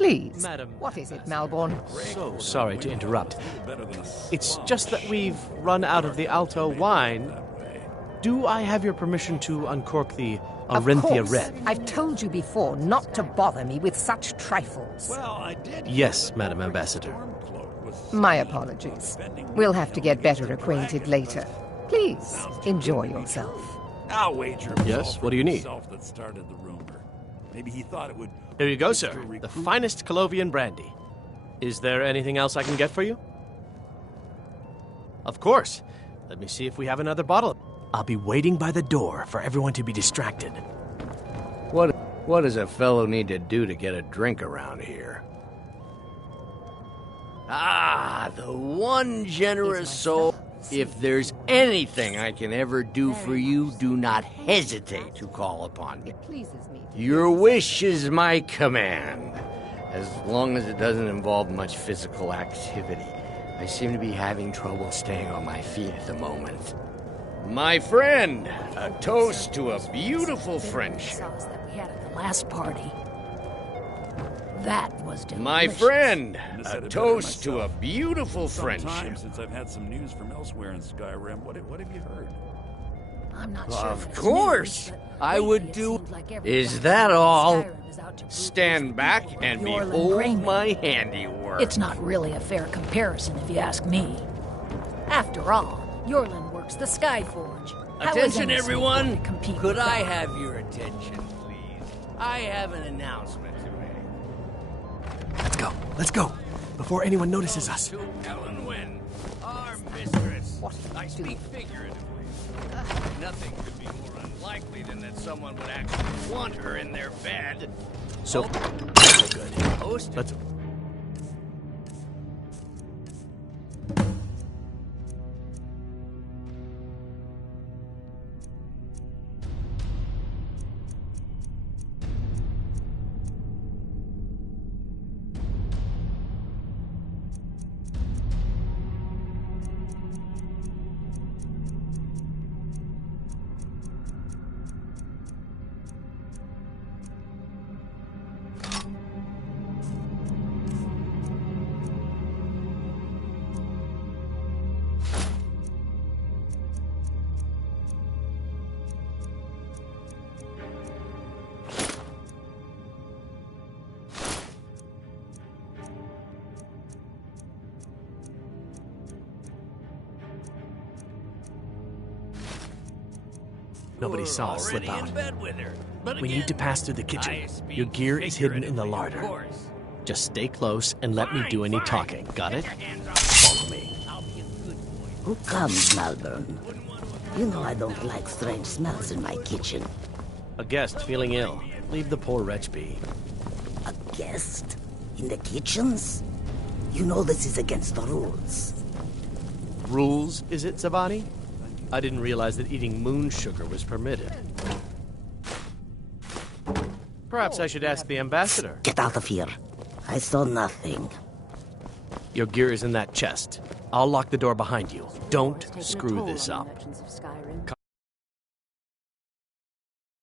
Please. Madam, What is it, Malborn? so sorry to interrupt. It's just that we've run out of the Alto wine. Do I have your permission to uncork the Arinthia Of course. Red? I've told you before not to bother me with such trifles. Yes, Madam Ambassador. My apologies. We'll have to get better acquainted later. Please, enjoy yourself. I'll wager. Yes, what do you need? That started the rumor. Maybe he thought it would. Here you go, sir. The finest Colovian brandy. Is there anything else I can get for you? Of course. Let me see if we have another bottle. I'll be waiting by the door for everyone to be distracted. What does a fellow need to do to get a drink around here? Ah, the one generous soul. If there's anything I can ever do for you, do not hesitate to call upon me. It pleases me. Your wish is my command, as long as it doesn't involve much physical activity. I seem to be having trouble staying on my feet at the moment. My friend, a toast to a beautiful friendship. Sauce that we had at the last party. That was delicious. My friend, a toast to a beautiful Some friendship. time since I've had some news from elsewhere in Skyrim. What have you heard? I'm not sure. Of if it's course, news, but I lately would it do. seems like every Is time that someone in all? Skyrim is out to brute Stand these back people and like Yorlin behold Grayman. my handiwork. It's not really a fair comparison, if you ask me. After all, Yorlin works the Skyforge. How is Attention, any everyone! to compete Could with I that? have your attention, please? I have an announcement to make. Let's go. Before anyone notices us. To Ellen Wynn, our mistress. What are I you speak doing? figuratively. Nothing could be more unlikely than that someone would actually want her in their bed. So good. Host. Let's... Nobody saw us slip Already out. in bed with her. But We again, need to pass through the kitchen. I speak Your gear is hidden in the figuratively, larder. of course. Just stay close and let me do any Fine. talking. Got it? Get your hands off. Follow me. I'll be a good boy. Who comes, Malvern? Wouldn't want to You know I don't like strange smells in my kitchen. A guest feeling ill. Leave the poor wretch be. A guest? In the kitchens? You know this is against the rules. Rules, is it, Zavani? I didn't realize that eating moon sugar was permitted. Perhaps I should ask the ambassador. Get out of here. I saw nothing. Your gear is in that chest. I'll lock the door behind you. Don't screw this up.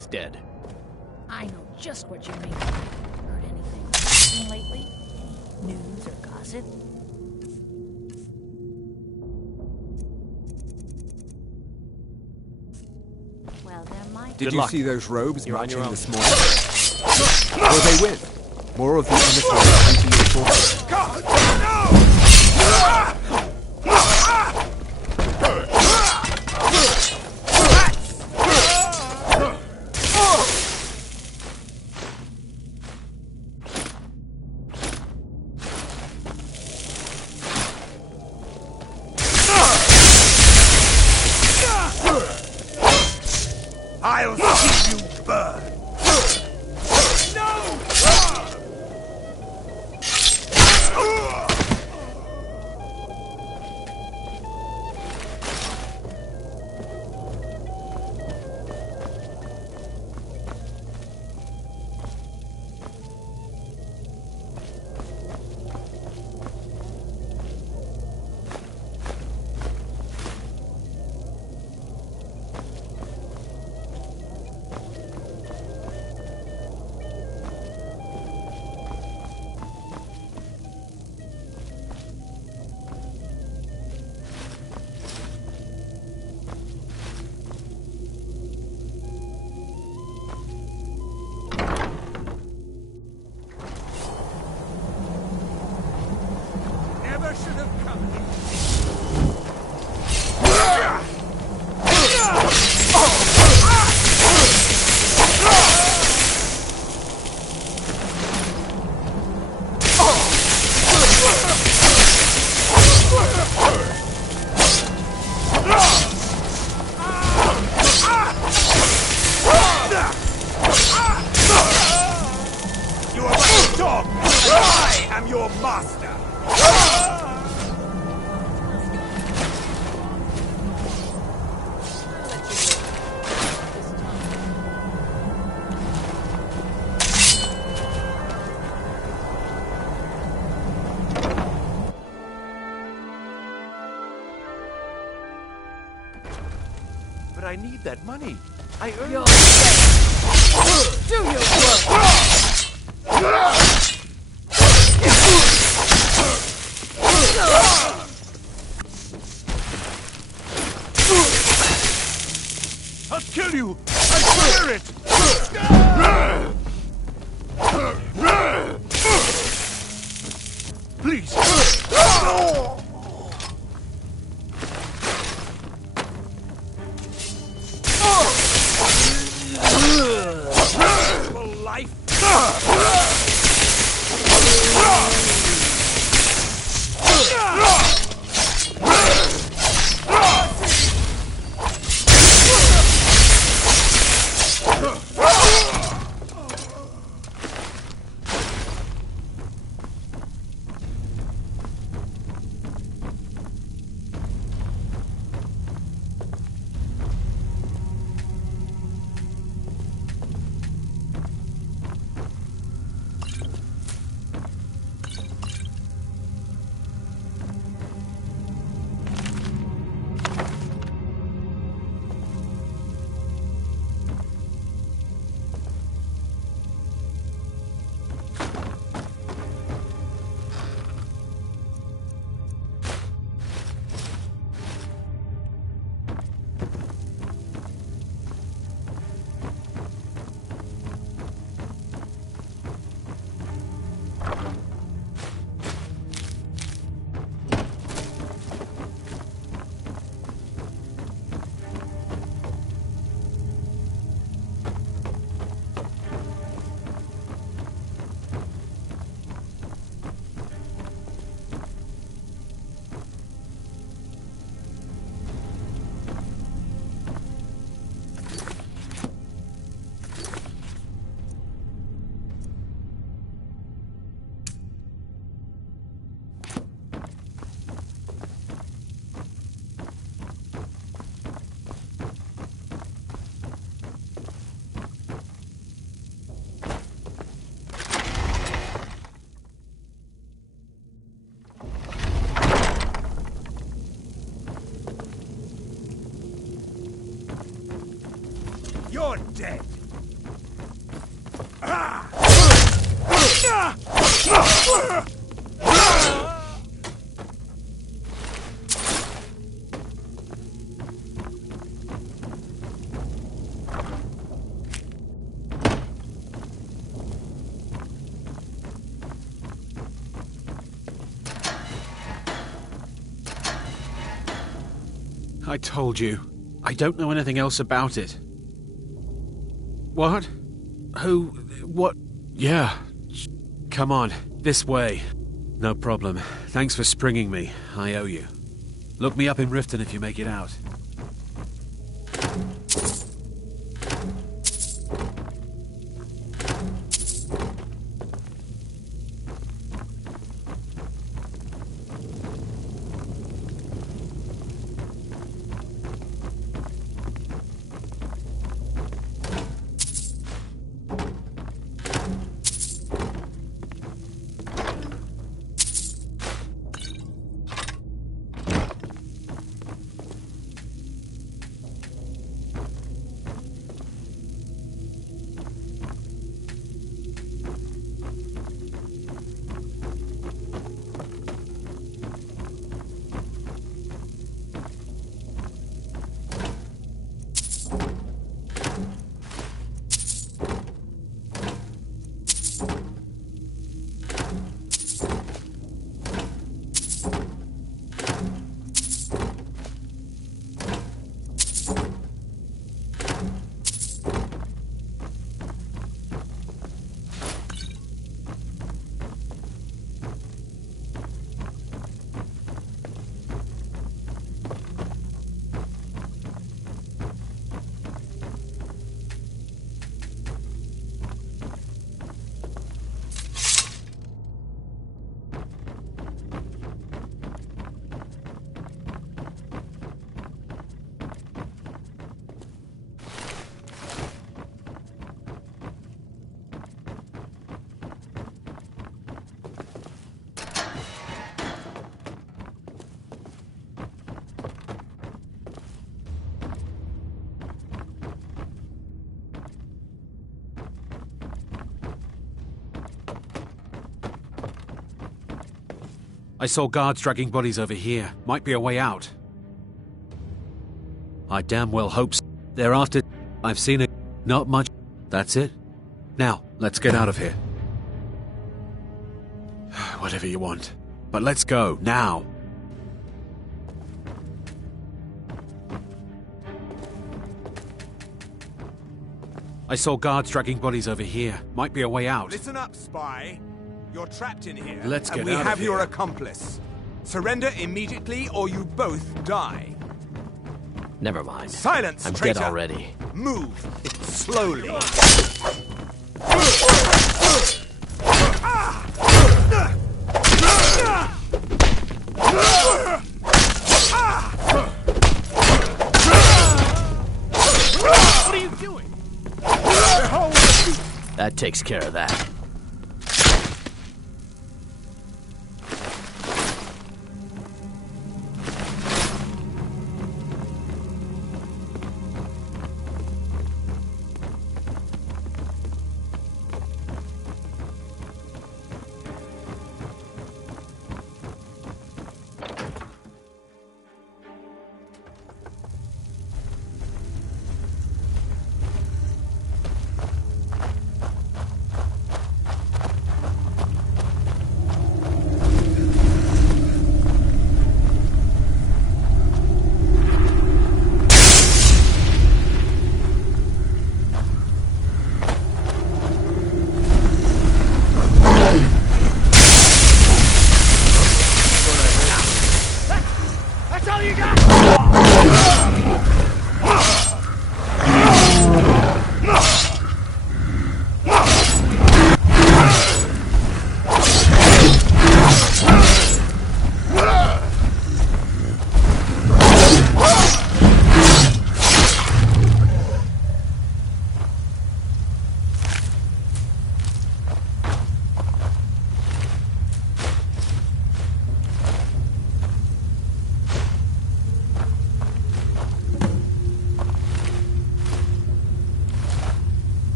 It's dead. I know just what you mean. Heard anything interesting lately? Any news or gossip? Well, there might Did Good you luck. see those robes You're on marching your own. this morning? Who are they with? More of the emissaries duty enforcement. I'll see you burn. should have come. You are but a dog! I am your master! But I need that money. I earned You're dead. Do your work. I'll kill you! I swear it! Please! Life! You're dead! I told you. I don't know anything else about it. What? Who? What? Yeah. Come on, this way. No problem. Thanks for springing me. I owe you. Look me up in Riften if you make it out. I saw guards dragging bodies over here. Might be a way out. I damn well hope so. They're after... I've seen it. Not much. That's it. Now, let's get out of here. Whatever you want. But let's go, now. I saw guards dragging bodies over here. Might be a way out. Listen up, spy. You're trapped in here. Let's get and we out of have your here. accomplice. Surrender immediately or you both die. Never mind. Silence, I'm traitor. dead already. Move slowly. What are you doing? That takes care of that.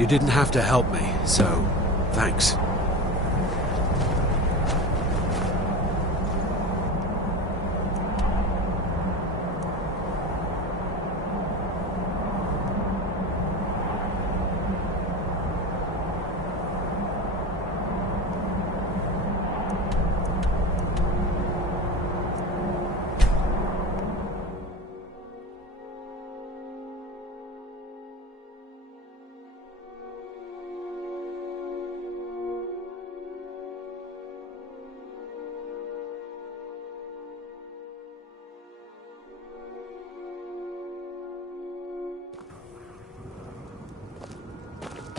You didn't have to help me, so thanks.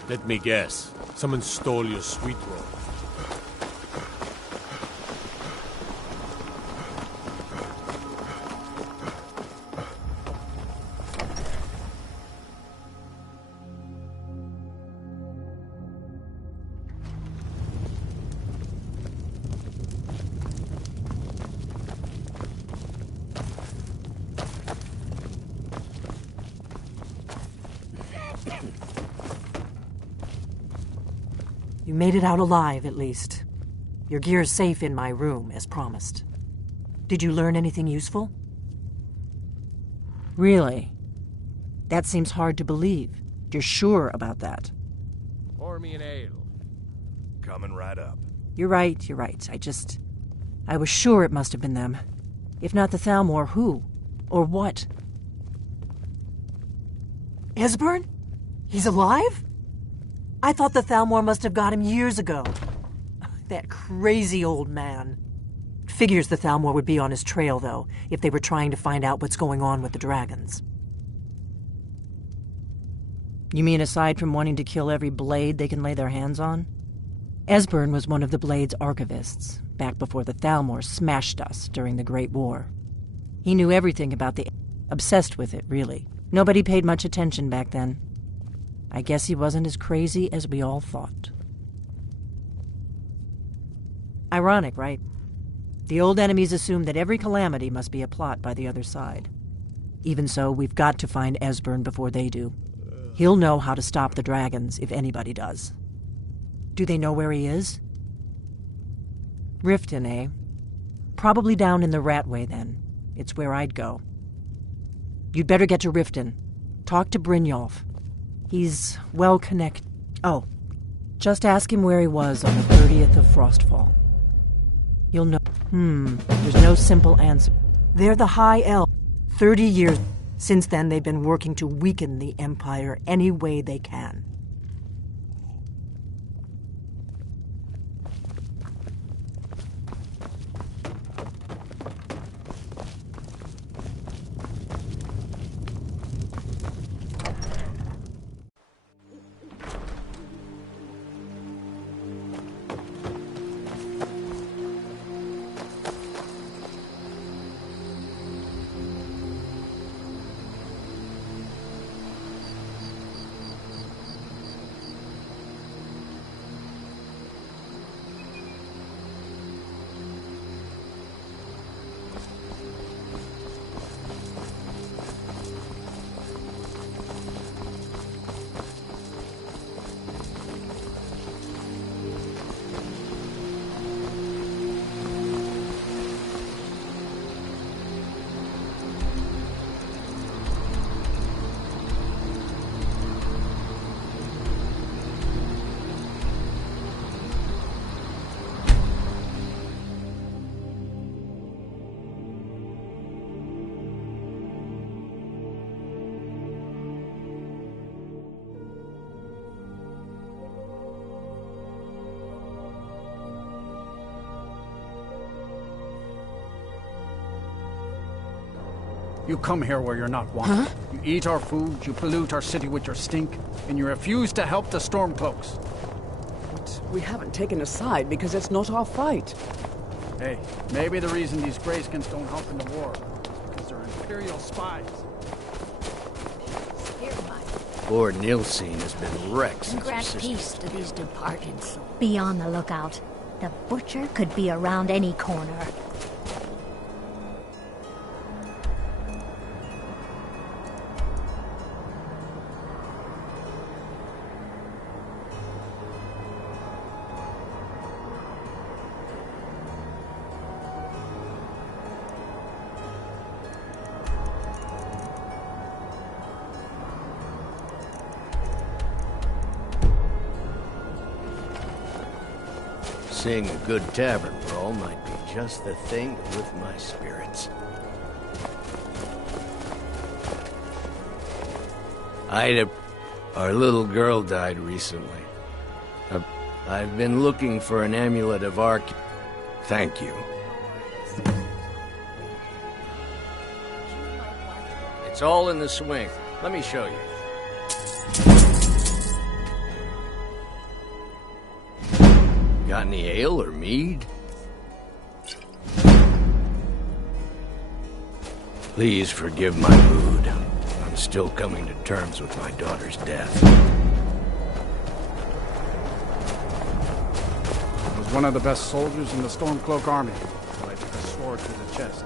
Let me guess. Someone stole your sweet roll. You made it out alive, at least. Your gear's safe in my room, as promised. Did you learn anything useful? Really? That seems hard to believe. You're sure about that? Pour me an ale. Coming right up. You're right. I was sure it must have been them. If not the Thalmor, who? Or what? Esbern? He's alive? I thought the Thalmor must have got him years ago. That crazy old man. Figures the Thalmor would be on his trail, though, if they were trying to find out what's going on with the dragons. You mean aside from wanting to kill every blade they can lay their hands on? Esbern was one of the Blade's archivists, back before the Thalmor smashed us during the Great War. He knew everything about the... obsessed with it, really. Nobody paid much attention back then. I guess he wasn't as crazy as we all thought. Ironic, right? The old enemies assumed that every calamity must be a plot by the other side. Even so, we've got to find Esbern before they do. He'll know how to stop the dragons, if anybody does. Do they know where he is? Riften, eh? Probably down in the Ratway, then. It's where I'd go. You'd better get to Riften. Talk to Brynjolf. He's well connected. Oh, just ask him where he was on the 30th of Frostfall. You'll know. There's no simple answer. They're the High Elf. 30 years. Since then, they've been working to weaken the Empire any way they can. You come here where you're not wanted. Huh? You eat our food, you pollute our city with your stink, and you refuse to help the Stormcloaks. But we haven't taken a side because it's not our fight. Hey, maybe the reason these Greyskins don't help in the war is because they're Imperial spies. Lord Nilsine has been wrecked since Grant peace to these departed souls. Be on the lookout. The butcher could be around any corner. Seeing a good tavern brawl might be just the thing to lift my spirits. Our little girl died recently. I've been looking for an amulet of Arc. Thank you. It's all in the swing. Let me show you. Got any ale or mead? Please forgive my mood. I'm still coming to terms with my daughter's death. I was one of the best soldiers in the Stormcloak army, so I took a sword to the chest.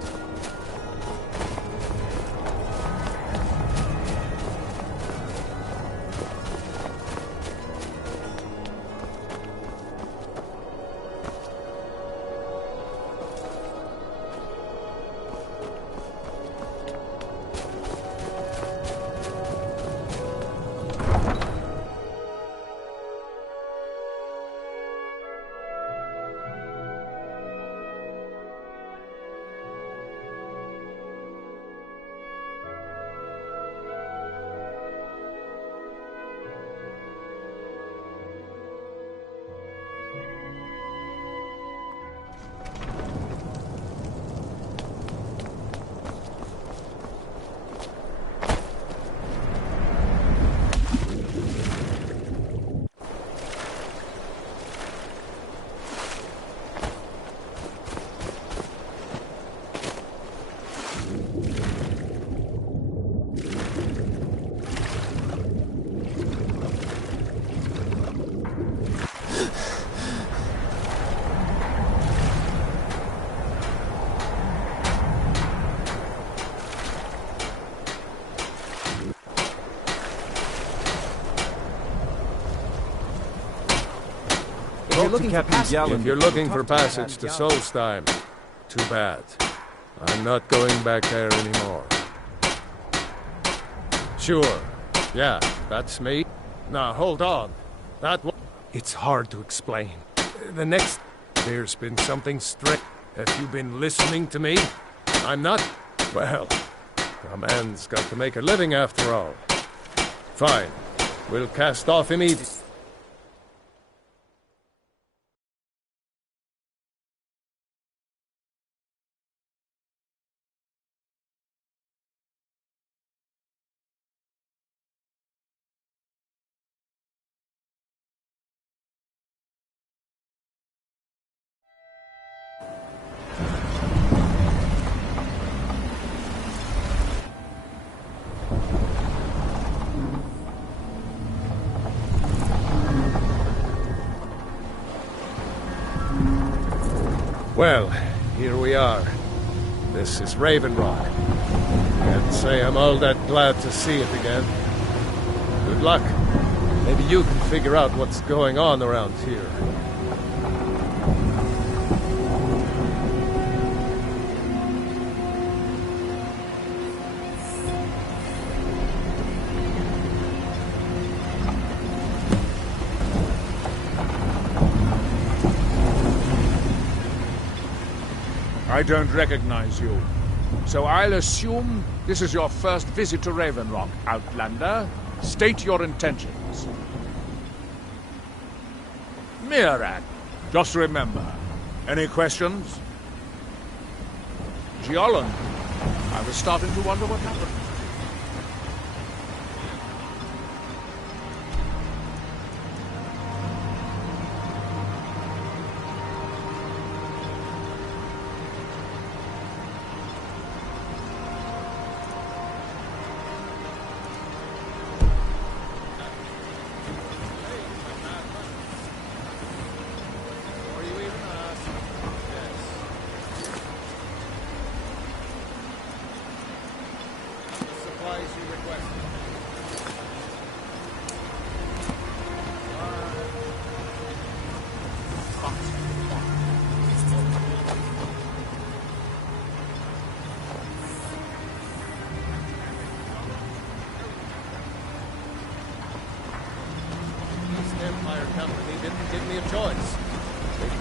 If you're looking for passage to Solstheim, too bad. I'm not going back there anymore. Sure. Yeah, that's me. Now, hold on. It's hard to explain. There's been something strange. Have you been listening to me? I'm not... Well, a man's got to make a living after all. Fine. We'll cast off immediately. Well, here we are. This is Raven Rock. Can't say I'm all that glad to see it again. Good luck. Maybe you can figure out what's going on around here. I don't recognize you. So I'll assume this is your first visit to Raven Rock, Outlander. State your intentions. Mirak, just remember. Any questions? Giolan, I was starting to wonder what happened.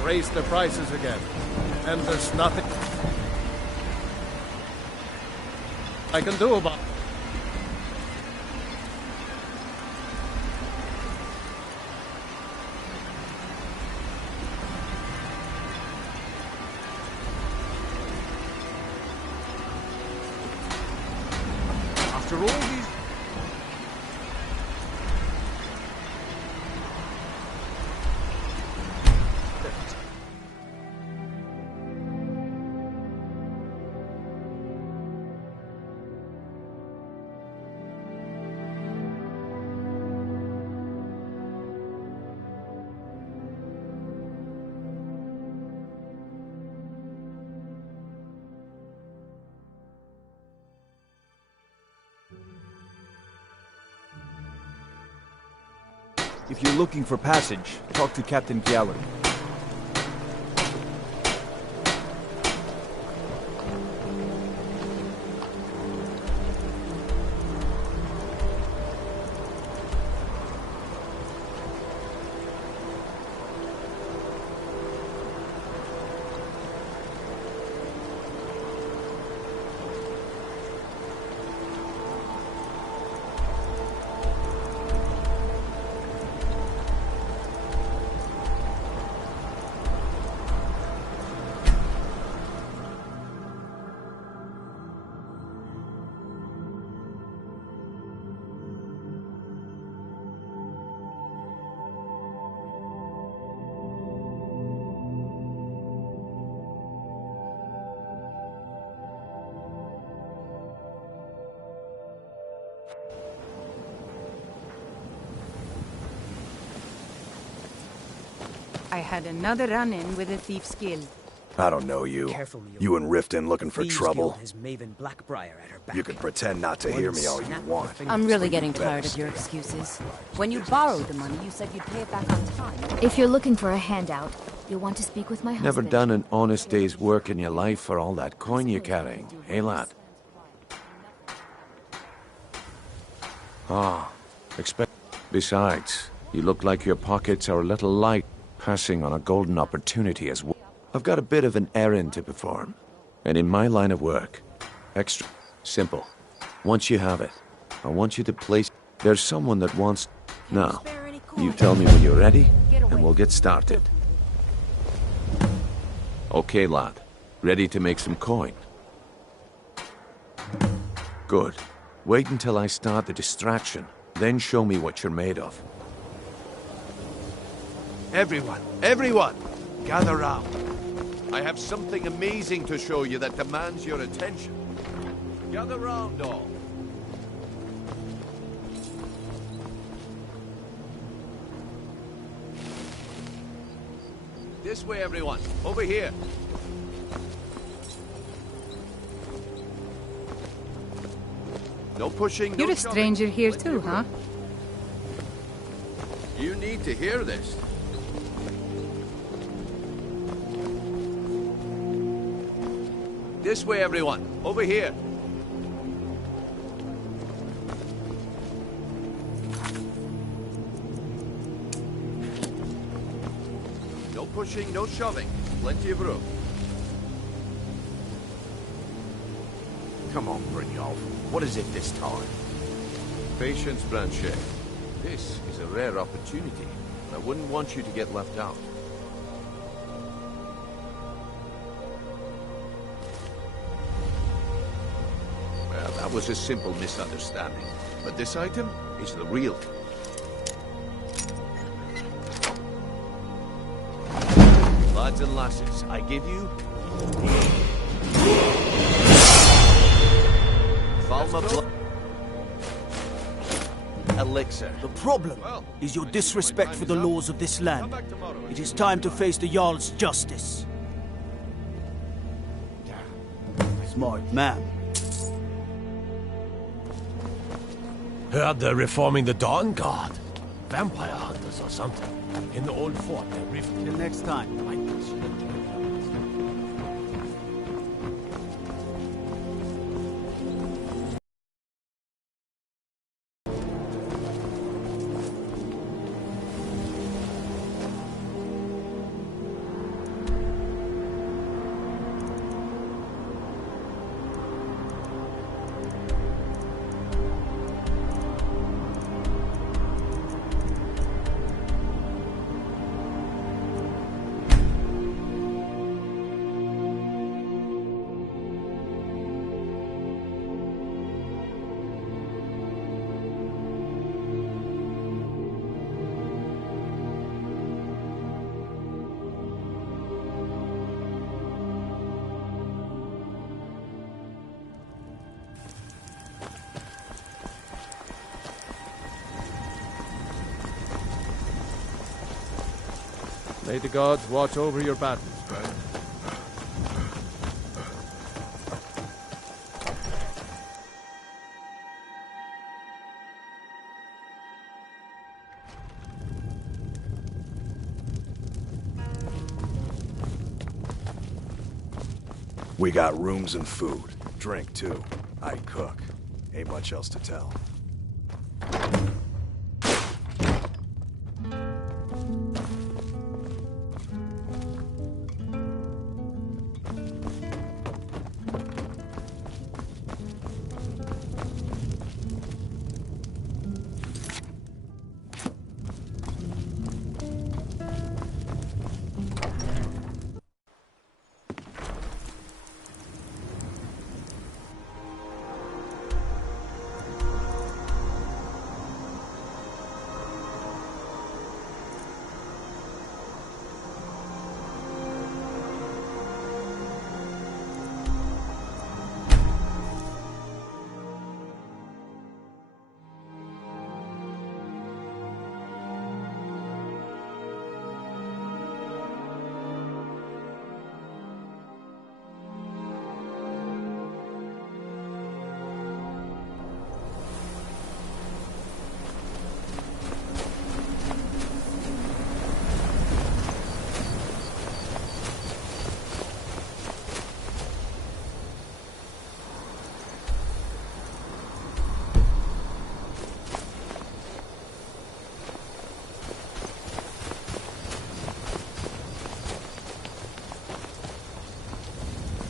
Raise the prices again. And there's nothing I can do about it. After all these... If you're looking for passage, talk to Captain Gallery. I had another run-in with a thief's guild. I don't know you. You and Riften looking for trouble? You can pretend not to hear me all you want. I'm really getting tired of your excuses. When you borrowed the money, you said you'd pay it back on time. If you're looking for a handout, you'll want to speak with my husband. Never done an honest day's work in your life for all that coin you're carrying, hey lad? Ah, Besides, you look like your pockets are a little light, passing on a golden opportunity as well. I've got a bit of an errand to perform, and in my line of work, extra simple. Once you have it, I want you to place... There's someone that wants... Now, you tell me when you're ready, and we'll get started. Okay, lad. Ready to make some coin? Good. Wait until I start the distraction, then show me what you're made of. Everyone, gather round. I have something amazing to show you that demands your attention. Gather round, all. This way, everyone. Over here. No pushing, You're no a stranger here too, huh? You need to hear this. This way, everyone. Over here. No pushing, no shoving. Plenty of room. Come on, Brynjolf. What is it this time? Patience, Blanchet. This is a rare opportunity. I wouldn't want you to get left out. Well, that was a simple misunderstanding. But this item is the real thing. Lads and lasses, I give you... Falma blood... Elixir. The problem is your disrespect for the laws of this land. It is time to face the Jarl's justice. Smart man. Heard they're reforming the Dawn Guard. Vampire hunters or something. In the old fort, they're rifting. Till next time. May the gods watch over your battles, friend. We got rooms and food. Drink, too. I cook. Ain't much else to tell.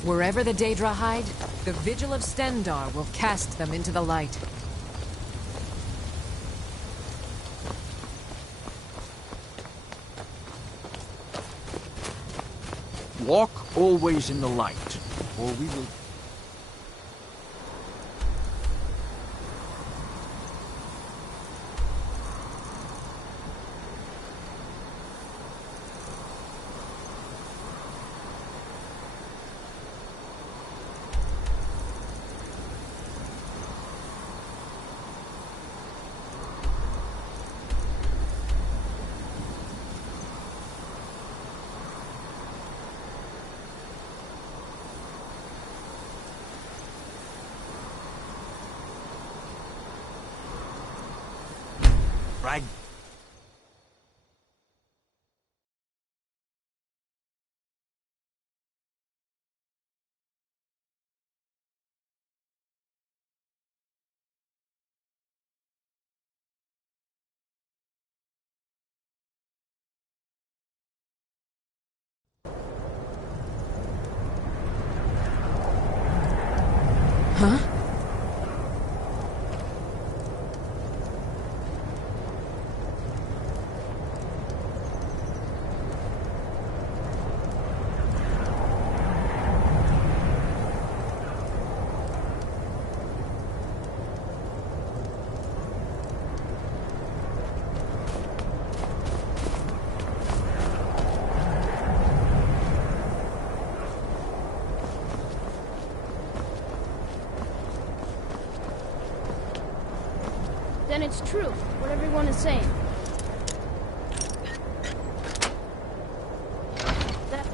Wherever the Daedra hide, the Vigil of Stendarr will cast them into the light. Walk always in the light, or we will... Right. Huh? Then it's true, what everyone is saying. That...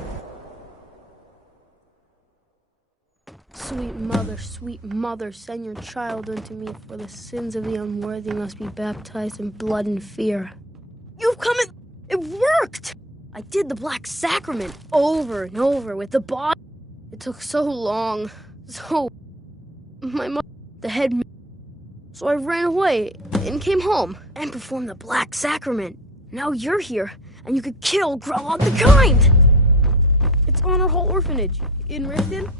Sweet mother, send your child unto me, for the sins of the unworthy must be baptized in blood and fear. You've come and... It worked! I did the Black Sacrament over and over with the body. It took so long. My mother, the head... So I ran away and came home and performed the Black Sacrament. Now you're here, and you could kill Grelod the Kind! It's on our whole orphanage in Riften.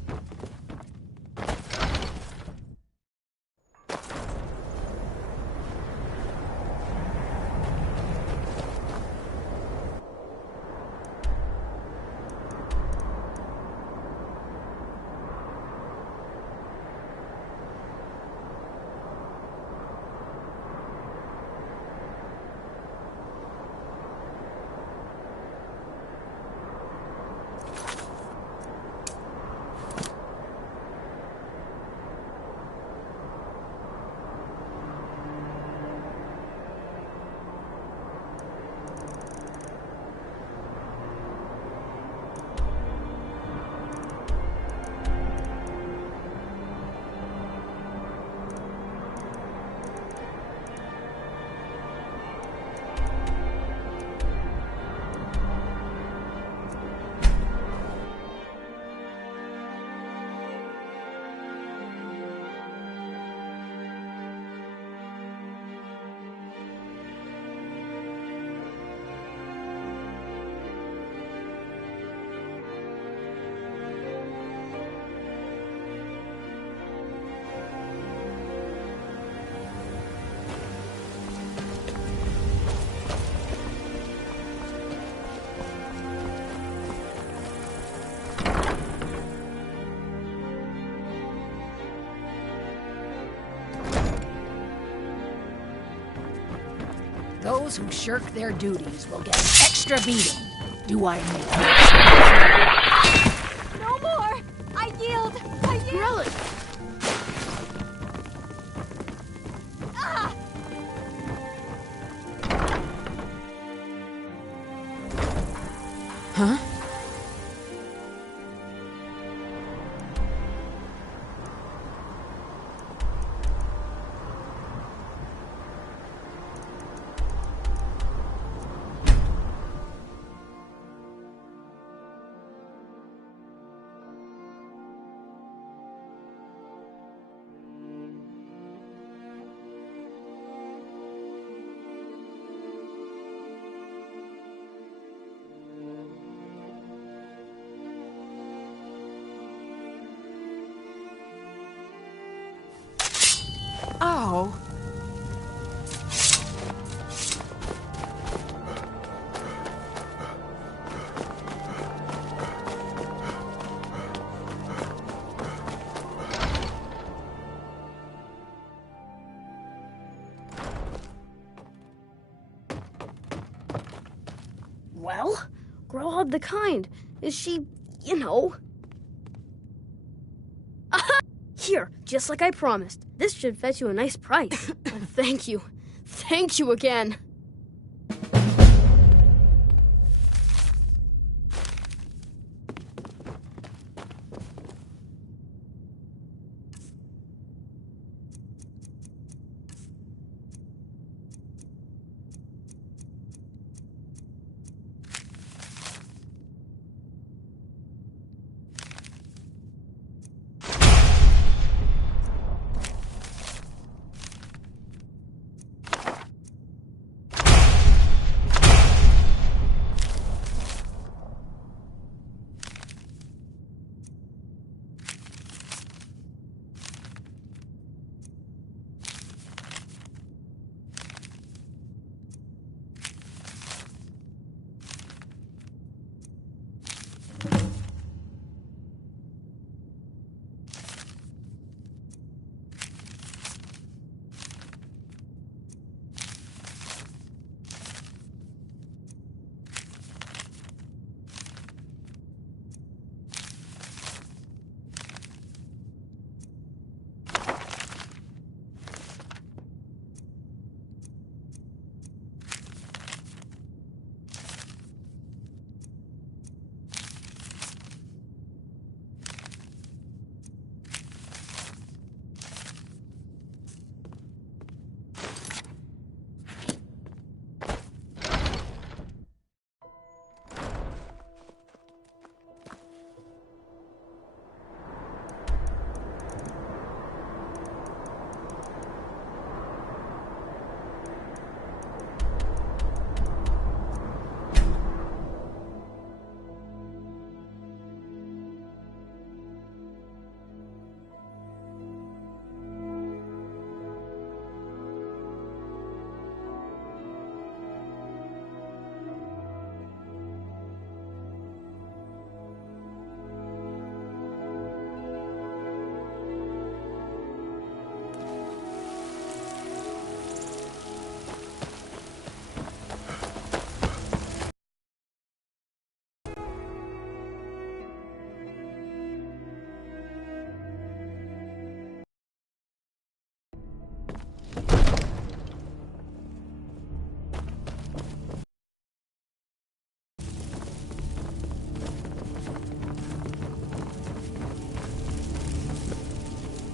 Those who shirk their duties will get an extra beating. Do I make No more! I yield! I yield! Relic! Ah! Huh? Well, grow up the kind. Is she, you know... Here, just like I promised. This should fetch you a nice price. Thank you. Thank you again.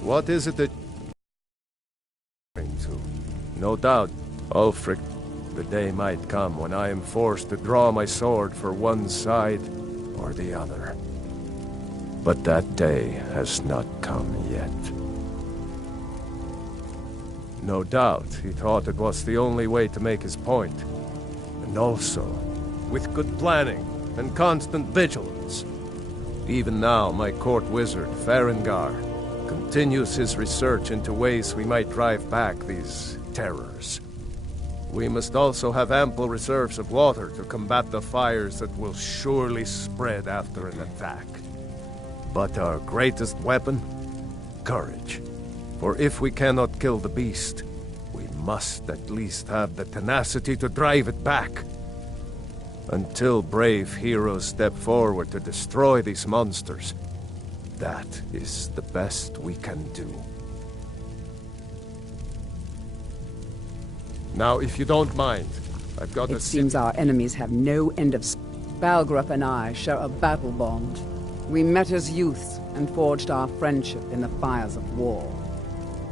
What is it that... No doubt, Ulfric, the day might come when I am forced to draw my sword for one side or the other. But that day has not come yet. No doubt, he thought it was the only way to make his point. And also, with good planning and constant vigilance. Even now, my court wizard, Farengar, continues his research into ways we might drive back these terrors. We must also have ample reserves of water to combat the fires that will surely spread after an attack. But our greatest weapon? Courage. For if we cannot kill the beast, we must at least have the tenacity to drive it back. Until brave heroes step forward to destroy these monsters, that is the best we can do. Now, if you don't mind, I've got It seems our enemies have no end of... Balgrup and I share a battle bond. We met as youths and forged our friendship in the fires of war.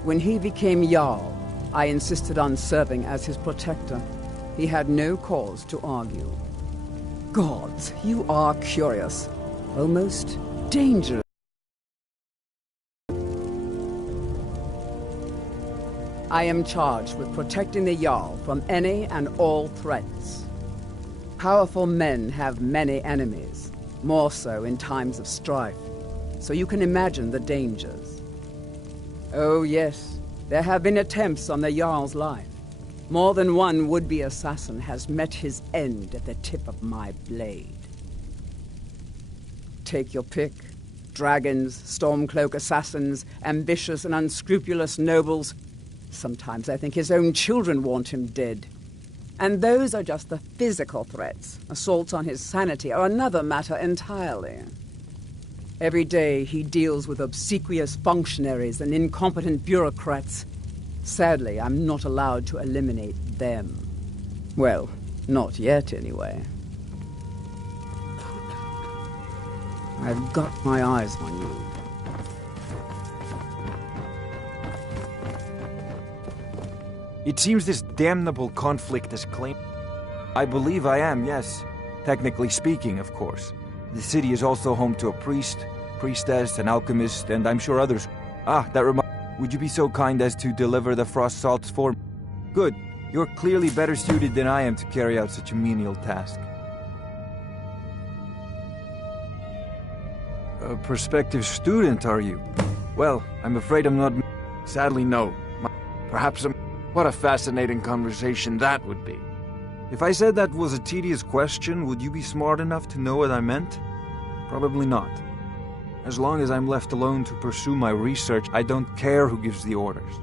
When he became Jarl, I insisted on serving as his protector. He had no cause to argue. Gods, you are curious. Almost dangerous. I am charged with protecting the Jarl from any and all threats. Powerful men have many enemies, more so in times of strife, so you can imagine the dangers. Oh yes, there have been attempts on the Jarl's life. More than one would-be assassin has met his end at the tip of my blade. Take your pick. Dragons, Stormcloak assassins, ambitious and unscrupulous nobles. Sometimes I think his own children want him dead. And those are just the physical threats. Assaults on his sanity are another matter entirely. Every day he deals with obsequious functionaries and incompetent bureaucrats. Sadly, I'm not allowed to eliminate them. Well, not yet, anyway. I've got my eyes on you. It seems this damnable conflict is claimed. I believe I am, yes. Technically speaking, of course. The city is also home to a priest, priestess, an alchemist, and I'm sure others. Ah, that reminds. Would you be so kind as to deliver the frost salts for me? Good. You're clearly better suited than I am to carry out such a menial task. A prospective student, are you? Well, I'm afraid I'm not... Sadly, no. Perhaps I'm... What a fascinating conversation that would be. If I said that was a tedious question, would you be smart enough to know what I meant? Probably not. As long as I'm left alone to pursue my research, I don't care who gives the orders.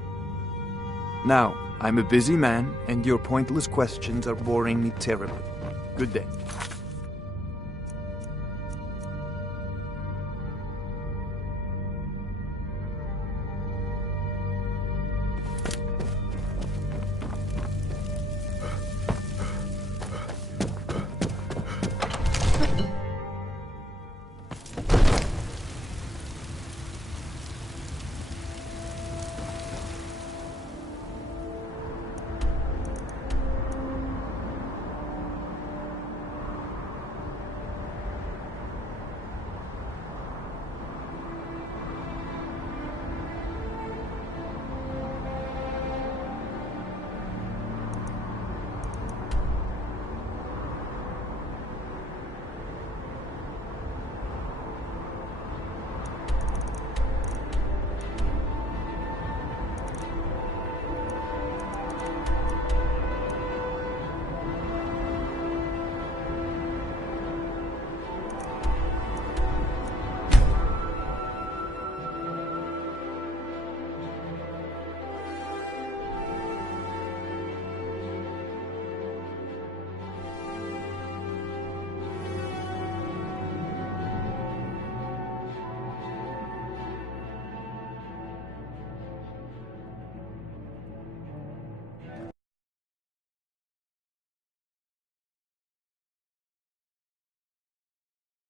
Now, I'm a busy man, and your pointless questions are boring me terribly. Good day.